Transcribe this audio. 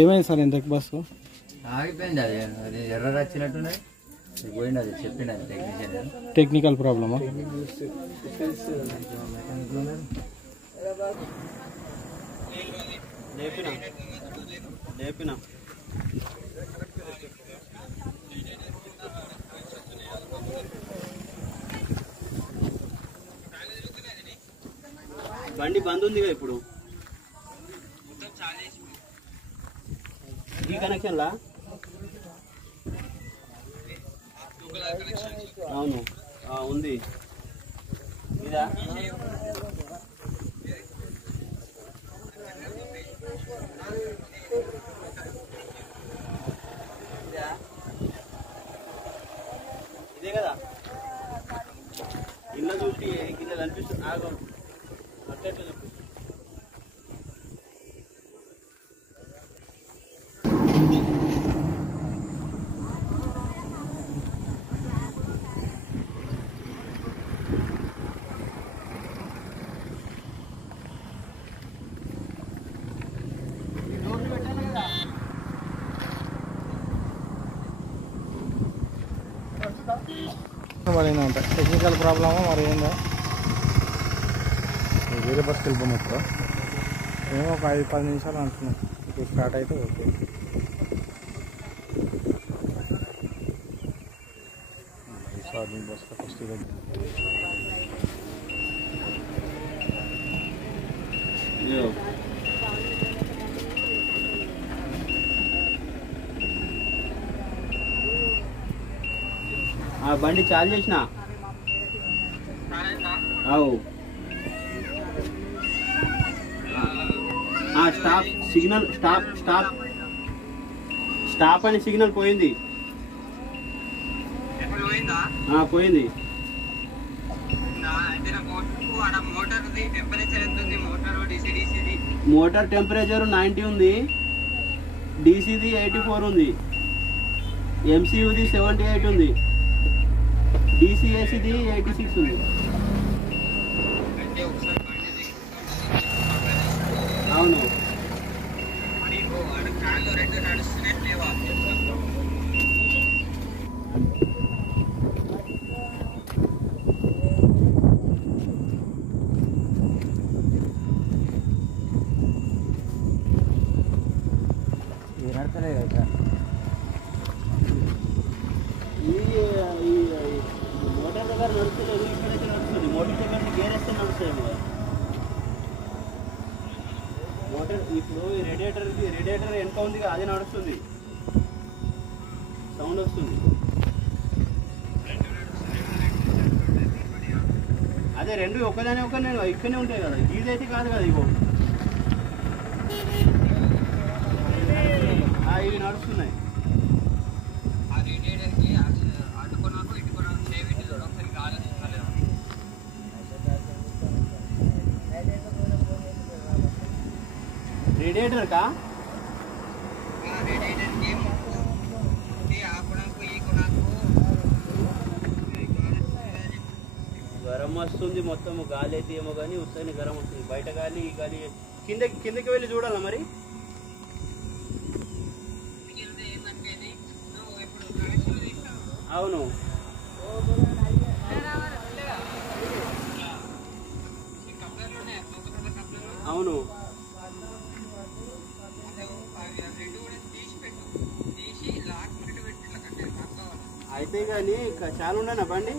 ఏమైంది సార్ ఇంతకు బస్సు ఆగిపోయింది? అది ఎర్ర వచ్చినట్టున్నది, పోయింది. అది చెప్పింది టెక్నీషియన్. టెక్నికల్ ప్రాబ్లమా? బండి బంద్ ఉందిగా ఇప్పుడు. ఈ కనెక్షన్ లా అవును ఉంది. ఇదా ఇదే కదా ఇళ్ళ చూసి కింద కనిపిస్తుంది. ఆగం అట్లా చెప్పు. పడిందంట. టెక్నికల్ ప్రాబ్లమా మరి ఏందా? వేరే బస్కి వెళ్ళిపోయినా ఇప్పుడు ఏమో ఒక 5-10 నిమిషాలు అంటున్నాం. ఇప్పుడు స్టార్ట్ అయితే ఓకే. బస్ ఫస్ట్ బండి చార్జ్ చేసిన అవు stop signal stop stop stop అని సిగ్నల్ పోయింది. పోయింది. మోటార్ టెంపరేచర్ 90 ఉంది, డీసీది 84 ఉంది, ఎంసీయూది 78 ఉంది, డీసీఏసీది 86 ఉంది. అవును నడతలేదు కదా. మోటార్ దగ్గర నడుస్తలేదు, ఇక్కడైతే నడుస్తుంది. మోటార్ దగ్గర గేర్ వేస్తే నడుస్తుంది. మోటార్ ఇప్పుడు రేడియేటర్ వెనక ఉంది, అది నడుస్తుంది, సౌండ్ వస్తుంది. అదే రెండు ఒకదాని ఇక్కడనే ఉంటాయి కదా, ఇదైతే కాదు కదా. ఇగో ఇవి నడుస్తున్నాయి. రేడియేటర్ కా గరం వస్తుంది మొత్తం. గాలి అయితే ఏమో కానీ ఉత్తని గరం వస్తుంది. బయట గాలి ఈ గాలి కిందకి వెళ్ళి చూడాలా మరి. అవును అవును అయితే కానీ చాలా ఉండనా బండి.